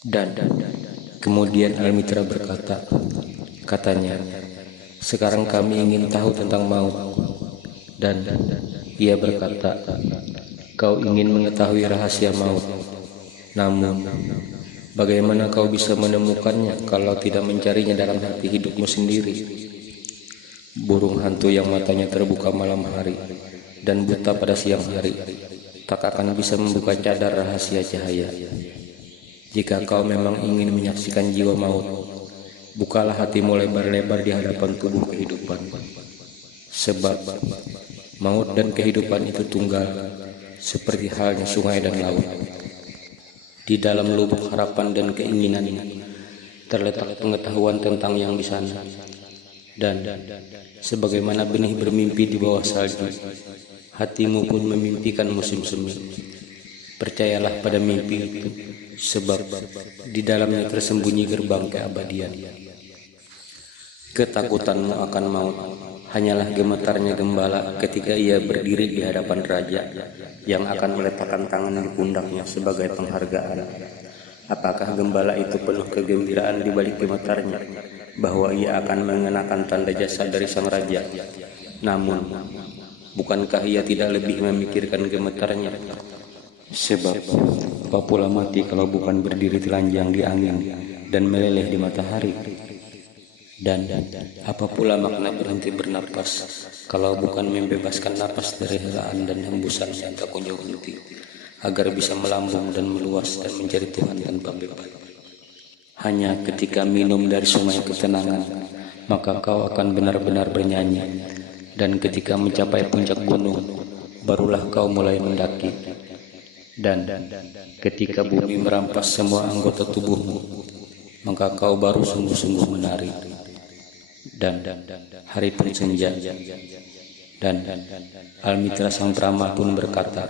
Dan kemudian Al-Mitra berkata, katanya, sekarang kami ingin tahu tentang maut. Dan ia berkata, kau ingin mengetahui rahasia maut. Namun, bagaimana kau bisa menemukannya kalau tidak mencarinya dalam hati hidupmu sendiri? Burung hantu yang matanya terbuka malam hari dan buta pada siang hari tak akan bisa membuka cadar rahasia cahaya. Jika kau memang ingin menyaksikan jiwa maut, bukalah hatimu lebar-lebar di hadapan tubuh kehidupan. Sebab maut dan kehidupan itu tunggal, seperti halnya sungai dan laut. Di dalam lubuk harapan dan keinginan terletak pengetahuan tentang yang di sana. Dan sebagaimana benih bermimpi di bawah salju, hatimu pun memimpikan musim semi. Percayalah pada mimpi itu, sebab di dalamnya tersembunyi gerbang keabadian. Ketakutanmu akan maut hanyalah gemetarnya gembala ketika ia berdiri di hadapan raja yang akan meletakkan tangan di pundaknya sebagai penghargaan. Apakah gembala itu penuh kegembiraan di balik gemetarnya bahwa ia akan mengenakan tanda jasa dari sang raja? Namun, bukankah ia tidak lebih memikirkan gemetarnya? Sebab apa pula mati kalau bukan berdiri telanjang di angin dan meleleh di matahari? Dan apa pula makna berhenti bernapas kalau bukan membebaskan napas dari helaan dan hembusan yang tak kunjung henti, agar bisa melambung dan meluas dan mencari Tuhan tanpa beban. Hanya ketika minum dari sungai ketenangan, maka kau akan benar-benar bernyanyi. Dan ketika mencapai puncak gunung, barulah kau mulai mendaki. Dan ketika bumi merampas semua anggota tubuhmu, maka kau baru sungguh-sungguh menari. Dan hari pun senja. Dan Al-Mitra sang peramal pun berkata,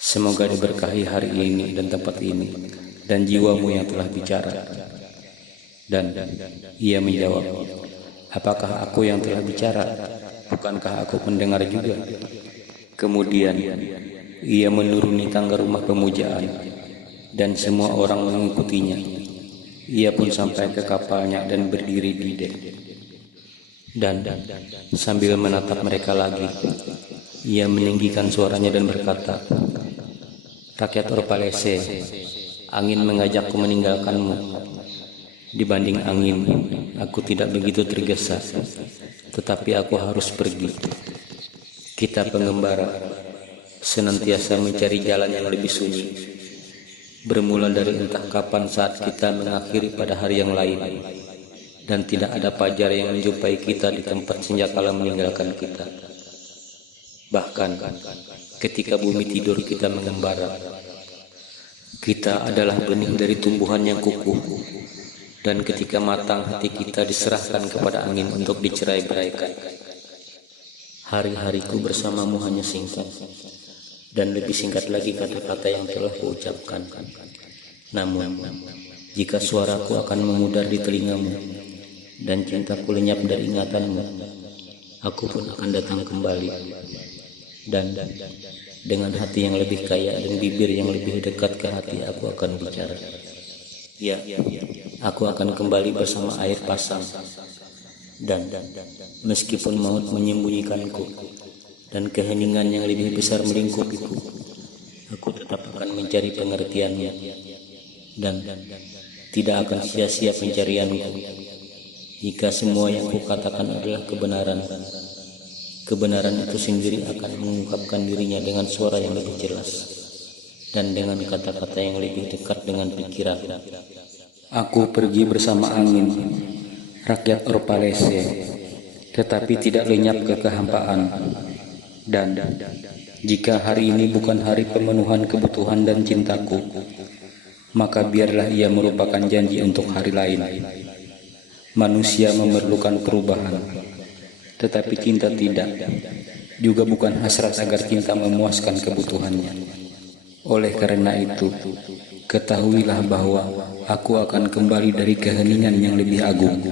semoga diberkahi hari ini dan tempat ini, dan jiwamu yang telah bicara. Dan ia menjawab, apakah aku yang telah bicara? Bukankah aku mendengar juga? Kemudian ia menuruni tangga rumah pemujaan, dan semua orang mengikutinya. Ia pun sampai ke kapalnya dan berdiri di dek. Dan sambil menatap mereka lagi, ia meninggikan suaranya dan berkata, rakyat Orpalese, angin mengajakku meninggalkanmu. Dibanding angin, aku tidak begitu tergesa, tetapi aku harus pergi. Kita pengembara senantiasa mencari jalan yang lebih sunyi, bermula dari entah kapan saat kita mengakhiri pada hari yang lain, dan tidak ada fajar yang menjumpai kita di tempat senjakala meninggalkan kita. Bahkan ketika bumi tidur kita mengembara. Kita adalah benih dari tumbuhan yang kukuh, dan ketika matang hati kita diserahkan kepada angin untuk dicerai-beraikan. Hari-hariku bersamamu hanya singkat, dan lebih singkat lagi kata-kata yang telah kuucapkan. Namun, jika suaraku akan memudar di telingamu, dan cintaku lenyap dari ingatanmu, aku pun akan datang kembali. Dan dengan hati yang lebih kaya dan bibir yang lebih dekat ke hati, aku akan bicara. Ya, aku akan kembali bersama air pasang. Dan meskipun maut menyembunyikanku dan keheningan yang lebih besar melingkupiku, aku tetap akan mencari pengertiannya. Dan tidak akan sia-sia pencarianku. Jika semua yang kukatakan adalah kebenaran, kebenaran itu sendiri akan mengungkapkan dirinya dengan suara yang lebih jelas dan dengan kata-kata yang lebih dekat dengan pikiran. Aku pergi bersama angin, rakyat Orpalese, tetapi tidak lenyap ke kehampaan. Dan jika hari ini bukan hari pemenuhan kebutuhan dan cintaku, maka biarlah ia merupakan janji untuk hari lain. Manusia memerlukan perubahan, tetapi cinta tidak, juga bukan hasrat agar cinta memuaskan kebutuhannya. Oleh karena itu, ketahuilah bahwa aku akan kembali dari keheningan yang lebih agung.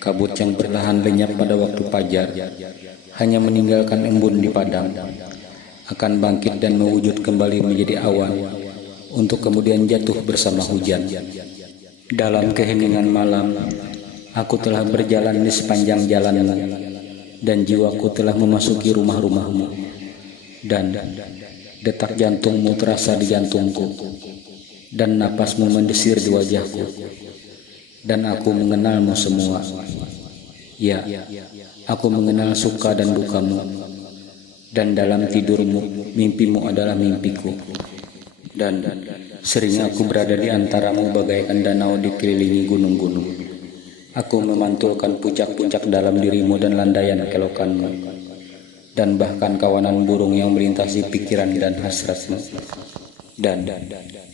Kabut yang perlahan lenyap pada waktu fajar, hanya meninggalkan embun di padang, akan bangkit dan mewujud kembali menjadi awan, untuk kemudian jatuh bersama hujan. Dalam keheningan malam, aku telah berjalan di sepanjang jalanmu, dan jiwaku telah memasuki rumah-rumahmu, dan detak jantungmu terasa di jantungku, dan napasmu mendesir di wajahku, dan aku mengenalmu semua. Ya, aku mengenal suka dan dukamu, dan dalam tidurmu, mimpimu adalah mimpiku. Dan sering aku berada di antaramu bagaikan danau dikelilingi gunung-gunung. Aku memantulkan puncak-puncak dalam dirimu dan landaian kelokanmu, dan bahkan kawanan burung yang melintasi pikiran dan hasratmu. Dan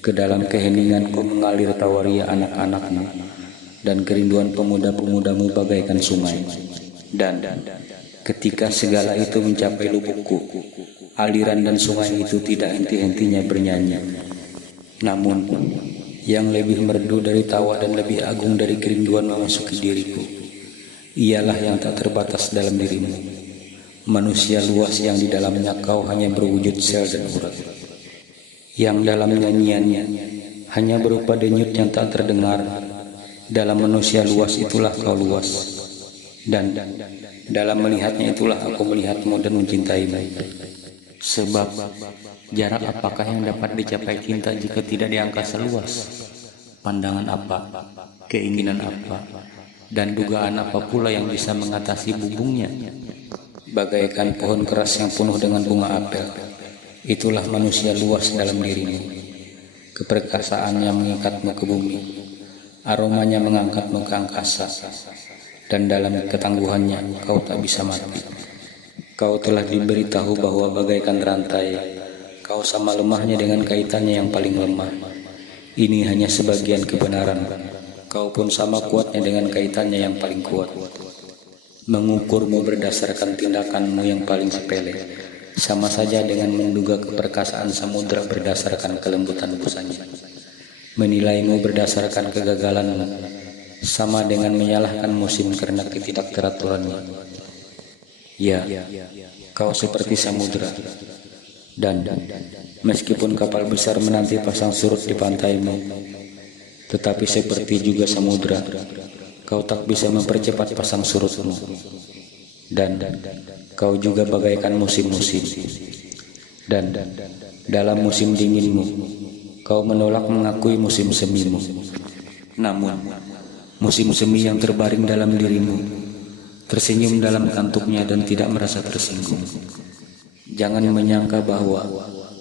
ke dalam keheninganku mengalir tawaria anak-anakmu, dan kerinduan pemuda-pemudamu bagaikan sungai. Dan ketika segala itu mencapai lubukku, aliran dan sungai itu tidak henti-hentinya bernyanyi. Namun, yang lebih merdu dari tawa dan lebih agung dari kerinduan memasuki diriku, ialah yang tak terbatas dalam dirimu. Manusia luas yang di dalamnya kau hanya berwujud sel dan urat, yang dalam nyanyiannya hanya berupa denyut yang tak terdengar. Dalam manusia luas itulah kau luas, dan dalam melihatnya itulah aku melihatmu dan mencintaimu. Sebab jarak apakah yang dapat dicapai cinta jika tidak di angkasa luas? Pandangan apa, keinginan apa, dan dugaan apa pula yang bisa mengatasi bubungnya? Bagaikan pohon keras yang penuh dengan bunga apel, itulah manusia luas dalam dirimu. Keperkasaannya mengikatmu ke bumi, aromanya mengangkatmu ke angkasa, dan dalam ketangguhannya kau tak bisa mati. Kau telah diberitahu bahwa bagaikan rantai, kau sama lemahnya dengan kaitannya yang paling lemah. Ini hanya sebagian kebenaran, kau pun sama kuatnya dengan kaitannya yang paling kuat. Mengukurmu berdasarkan tindakanmu yang paling sepele, sama saja dengan menduga keperkasaan samudra berdasarkan kelembutan busanya. Menilaimu berdasarkan kegagalanmu, sama dengan menyalahkan musim karena ketidakteraturannya. Ya, kau seperti samudra, dan meskipun kapal besar menanti pasang surut di pantaimu, tetapi seperti juga samudra, kau tak bisa mempercepat pasang surutmu. Dan kau juga bagaikan musim-musim, dan dalam musim dinginmu, kau menolak mengakui musim semimu. Namun, musim semi yang terbaring dalam dirimu tersenyum dalam kantuknya dan tidak merasa tersinggung. Jangan menyangka bahwa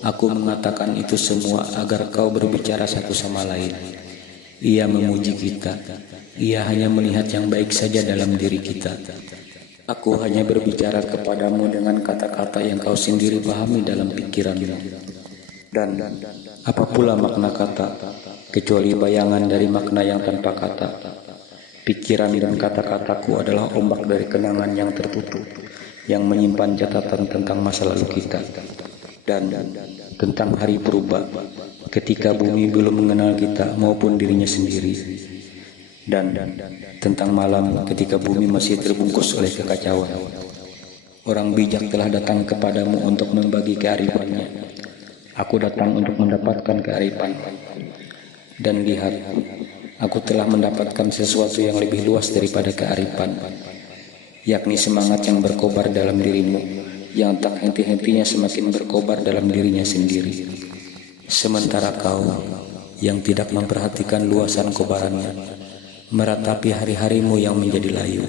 aku mengatakan itu semua agar kau berbicara satu sama lain. Ia memuji kita, ia hanya melihat yang baik saja dalam diri kita. Aku hanya berbicara kepadamu dengan kata-kata yang kau sendiri pahami dalam pikiranmu. Dan apa pula makna kata, kecuali bayangan dari makna yang tanpa kata. Pikiran dan kata-kataku adalah ombak dari kenangan yang tertutup, yang menyimpan catatan tentang masa lalu kita, dan tentang hari purba, ketika bumi belum mengenal kita maupun dirinya sendiri, dan tentang malam ketika bumi masih terbungkus oleh kekacauan. Orang bijak telah datang kepadamu untuk membagi kearifannya. Aku datang untuk mendapatkan kearifan, dan lihat, aku telah mendapatkan sesuatu yang lebih luas daripada kearifan, yakni semangat yang berkobar dalam dirimu, yang tak henti-hentinya semakin berkobar dalam dirinya sendiri. Sementara kau, yang tidak memperhatikan luasan kobarannya, meratapi hari-harimu yang menjadi layu.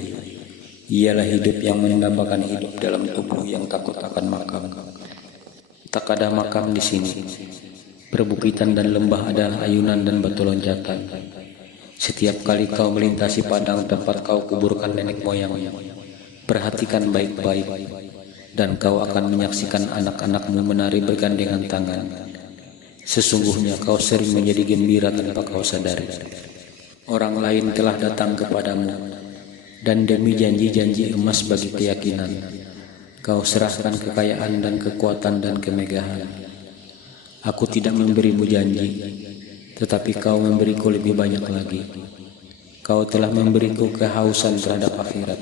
Ialah hidup yang menambahkan hidup dalam tubuh yang takut akan makam. Tak ada makam di sini. Perbukitan dan lembah adalah ayunan dan batu loncatan. Setiap kali kau melintasi padang tempat kau kuburkan nenek moyangmu, perhatikan baik-baik, dan kau akan menyaksikan anak-anakmu menari bergandengan tangan. Sesungguhnya kau sering menjadi gembira tanpa kau sadari. Orang lain telah datang kepadamu, dan demi janji-janji emas bagi keyakinan, kau serahkan kekayaan dan kekuatan dan kemegahan. Aku tidak memberimu janji, tetapi kau memberiku lebih banyak lagi. Kau telah memberiku kehausan terhadap akhirat.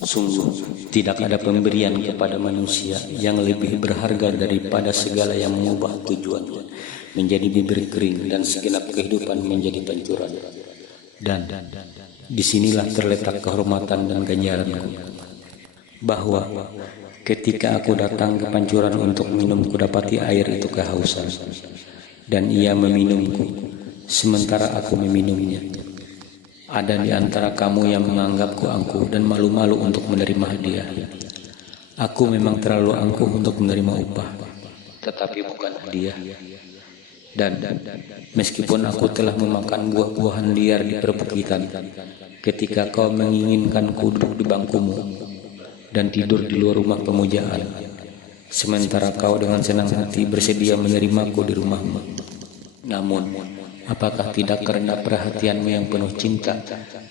Sungguh, tidak ada pemberian kepada manusia yang lebih berharga daripada segala yang mengubah tujuannya menjadi bibir kering dan segenap kehidupan menjadi pancuran. Dan disinilah terletak kehormatan dan ganjaranku, bahwa ketika aku datang ke pancuran untuk minum, kudapati air itu kehausan, dan ia meminumku, sementara aku meminumnya. Ada di antara kamu yang menganggapku angkuh dan malu-malu untuk menerima hadiah. Aku memang terlalu angkuh untuk menerima upah, tetapi bukan hadiah. Dan meskipun aku telah memakan buah-buahan liar di perbukitan, ketika kau menginginkanku duduk di bangkumu dan tidur di luar rumah pemujaan, sementara kau dengan senang hati bersedia menerimaku di rumahmu. Namun, apakah tidak karena perhatianmu yang penuh cinta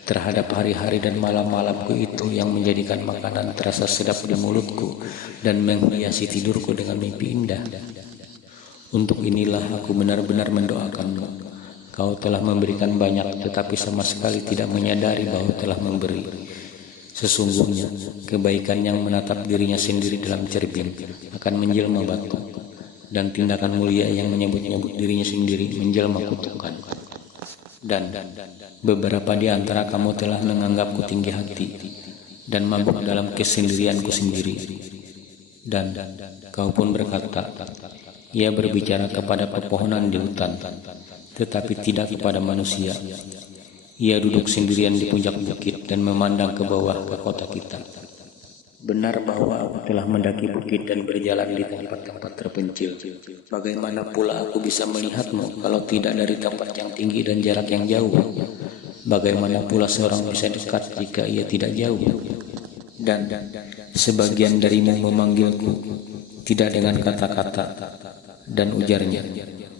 terhadap hari-hari dan malam-malamku itu yang menjadikan makanan terasa sedap di mulutku dan menghiasi tidurku dengan mimpi indah? Untuk inilah aku benar-benar mendoakanmu. Kau telah memberikan banyak, tetapi sama sekali tidak menyadari bahwa telah memberi. Sesungguhnya, kebaikan yang menatap dirinya sendiri dalam cermin akan menjelma batu, dan tindakan mulia yang menyebut-nyebut dirinya sendiri menjelma kutukan. Dan beberapa di antara kamu telah menganggapku tinggi hati dan mabuk dalam kesendirianku sendiri. Dan kau pun berkata, ia berbicara kepada pepohonan di hutan, tetapi tidak kepada manusia. Ia duduk sendirian di puncak bukit dan memandang ke bawah ke kota kita. Benar bahwa aku telah mendaki bukit dan berjalan di tempat-tempat terpencil. Bagaimana pula aku bisa melihatmu kalau tidak dari tempat yang tinggi dan jarak yang jauh? Bagaimana pula seorang bisa dekat jika ia tidak jauh? Dan sebagian darimu memanggilku tidak dengan kata-kata, dan ujarnya,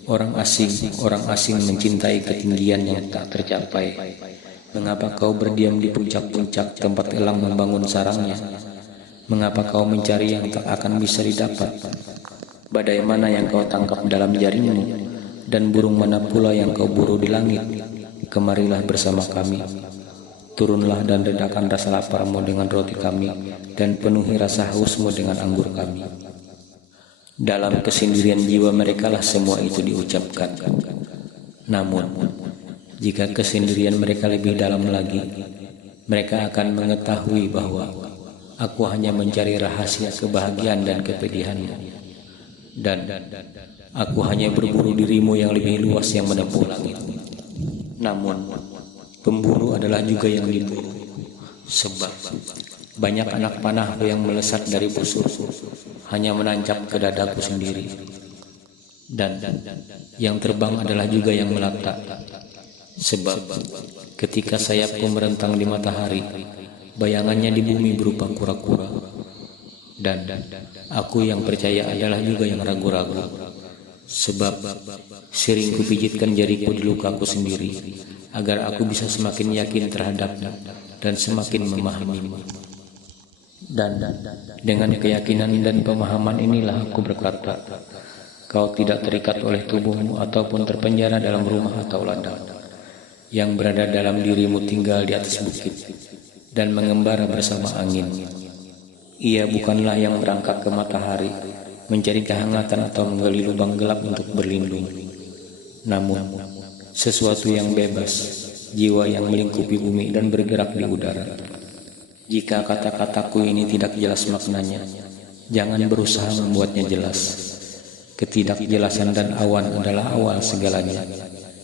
orang asing mencintai ketinggian yang tak tercapai. Mengapa kau berdiam di puncak-puncak tempat elang membangun sarangnya? Mengapa kau mencari yang tak akan bisa didapat? Badai mana yang kau tangkap dalam jaringmu? Dan burung mana pula yang kau buru di langit? Kemarilah bersama kami. Turunlah dan redakan rasa laparmu dengan roti kami, dan penuhi rasa hausmu dengan anggur kami. Dalam kesendirian jiwa merekalah semua itu diucapkan. Namun, jika kesendirian mereka lebih dalam lagi, mereka akan mengetahui bahwa aku hanya mencari rahasia kebahagiaan dan kepedihanmu. Dan aku hanya berburu dirimu yang lebih luas yang menempuh langit. Namun, pemburu adalah juga yang diburu. Sebab banyak anak panahku yang melesat dari busurku hanya menancap ke dadaku sendiri. Dan yang terbang adalah juga yang melata. Sebab ketika sayapku merentang di matahari, bayangannya di bumi berupa kura-kura. Dan aku yang percaya adalah juga yang ragu-ragu. Sebab sering kupijitkan jariku di lukaku sendiri, agar aku bisa semakin yakin terhadapnya dan semakin memahamimu. Dan dengan keyakinan dan pemahaman inilah aku berkata, kau tidak terikat oleh tubuhmu ataupun terpenjara dalam rumah atau ladang. Yang berada dalam dirimu tinggal di atas bukit dan mengembara bersama angin. Ia bukanlah yang berangkat ke matahari mencari kehangatan atau menggali lubang gelap untuk berlindung. Namun, sesuatu yang bebas, jiwa yang melingkupi bumi dan bergerak di udara. Jika kata-kataku ini tidak jelas maknanya, jangan berusaha membuatnya jelas. Ketidakjelasan dan awan adalah awal segalanya,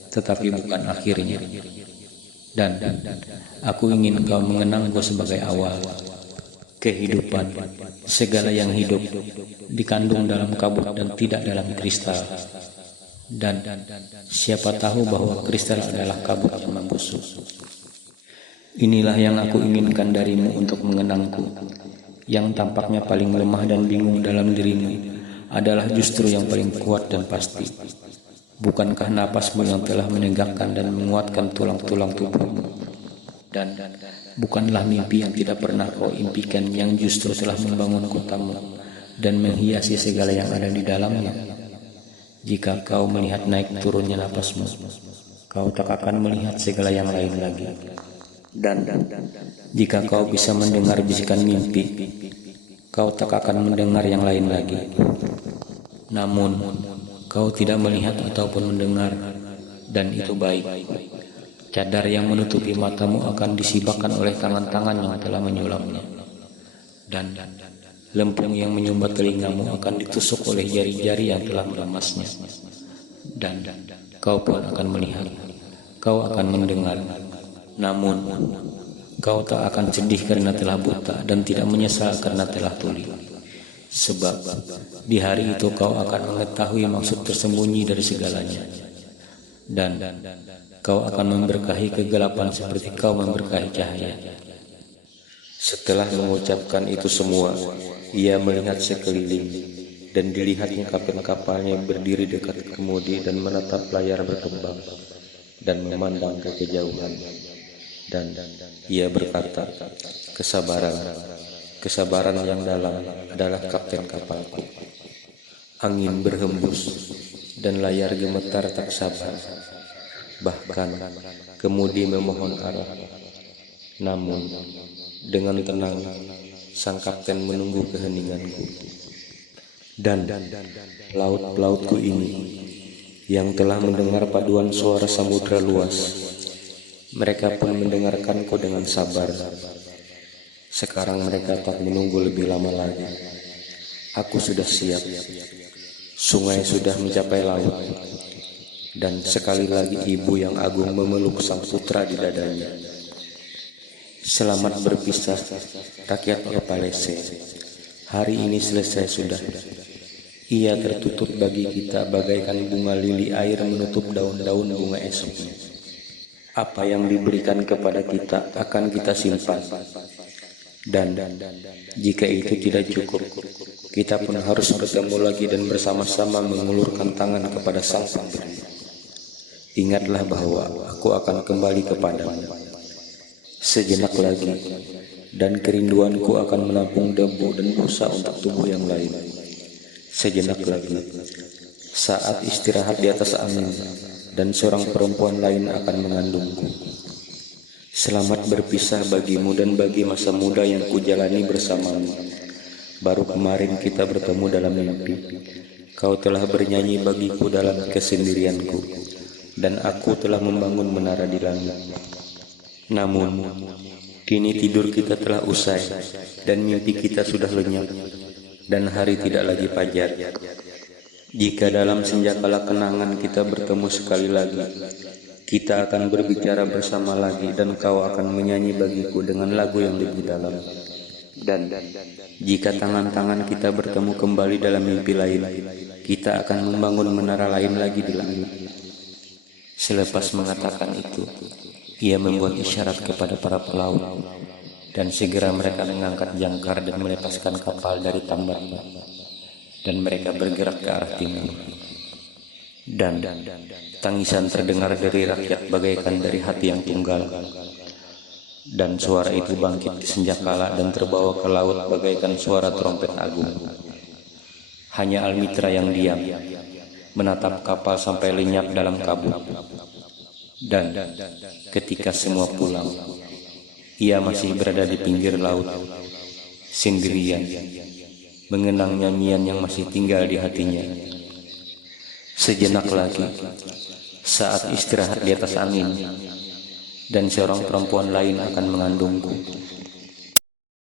tetapi bukan akhirnya. Dan aku ingin kau mengenangku sebagai awal. Kehidupan, segala yang hidup, dikandung dalam kabut dan tidak dalam kristal. Dan siapa tahu bahwa kristal adalah kabut yang membusuk. Inilah yang aku inginkan darimu untuk mengenangku. Yang tampaknya paling lemah dan bingung dalam dirimu adalah justru yang paling kuat dan pasti. Bukankah napasmu yang telah menegakkan dan menguatkan tulang-tulang tubuhmu? Dan bukanlah mimpi yang tidak pernah kau impikan yang justru telah membangun kotamu dan menghiasi segala yang ada di dalamnya? Jika kau melihat naik turunnya napasmu, kau tak akan melihat segala yang lain lagi. Dan jika kau bisa mendengar bisikan mimpi, kau tak akan mendengar yang lain lagi. Namun, kau tidak melihat ataupun mendengar, dan itu baik. Cadar yang menutupi matamu akan disibakkan oleh tangan-tangan yang telah menyulamnya, dan lempung yang menyumbat telingamu akan ditusuk oleh jari-jari yang telah melemasnya. Dan kau pun akan melihat, kau akan mendengar, namun kau tak akan sedih karena telah buta, dan tidak menyesal karena telah tuli. Sebab di hari itu kau akan mengetahui maksud tersembunyi dari segalanya, dan kau akan memberkahi kegelapan seperti kau memberkahi cahaya. Setelah mengucapkan itu semua, ia melihat sekeliling, dan dilihatnya kapten-kapalnya berdiri dekat kemudi dan menatap layar berkembang dan memandang ke kejauhan. Dan ia berkata, kesabaran yang dalam adalah kapten kapalku. Angin berhembus dan layar gemetar tak sabar. Bahkan kemudi memohon arah. Namun dengan tenang sang kapten menunggu keheninganku. Dan laut-lautku ini yang telah mendengar paduan suara samudra luas, mereka pun mendengarkanku dengan sabar. Sekarang mereka tak menunggu lebih lama lagi. Aku sudah siap. Sungai sudah mencapai laut, dan sekali lagi ibu yang agung memeluk sang putra di dadanya. Selamat berpisah, rakyat Epalese. Hari ini selesai sudah. Ia tertutup bagi kita bagaikan bunga lili air menutup daun-daun bunga esoknya. Apa yang diberikan kepada kita akan kita simpan. Dan jika itu tidak cukup, kita pun harus bertemu lagi dan bersama-sama mengulurkan tangan kepada Sang Pemberi. Ingatlah bahwa aku akan kembali kepadamu sejenak lagi, dan kerinduanku akan menampung debu dan busa untuk tubuh yang lain. Sejenak lagi, saat istirahat di atas angin, dan seorang perempuan lain akan mengandungku. Selamat berpisah bagimu dan bagi masa muda yang kujalani bersamamu. Baru kemarin kita bertemu dalam mimpi. Kau telah bernyanyi bagiku dalam kesendirianku, dan aku telah membangun menara di langit. Namun, kini tidur kita telah usai, dan mimpi kita sudah lenyap, dan hari tidak lagi fajar. Jika dalam senjakala kenangan kita bertemu sekali lagi, kita akan berbicara bersama lagi, dan kau akan menyanyi bagiku dengan lagu yang lebih dalam. Dan jika tangan-tangan kita bertemu kembali dalam mimpi lain, kita akan membangun menara lain lagi di langit. Selepas mengatakan itu, ia membuat isyarat kepada para pelaut, dan segera mereka mengangkat jangkar dan melepaskan kapal dari tambatnya, dan mereka bergerak ke arah timur. Dan tangisan terdengar dari rakyat bagaikan dari hati yang tunggal, dan suara itu bangkit di senjakala dan terbawa ke laut bagaikan suara trompet agung. Hanya Almitra yang diam, menatap kapal sampai lenyap dalam kabut. Dan ketika semua pulang, ia masih berada di pinggir laut, sendirian, mengenang nyanyian yang masih tinggal di hatinya. Sejenak lagi, saat istirahat di atas angin, dan seorang perempuan lain akan mengandungku.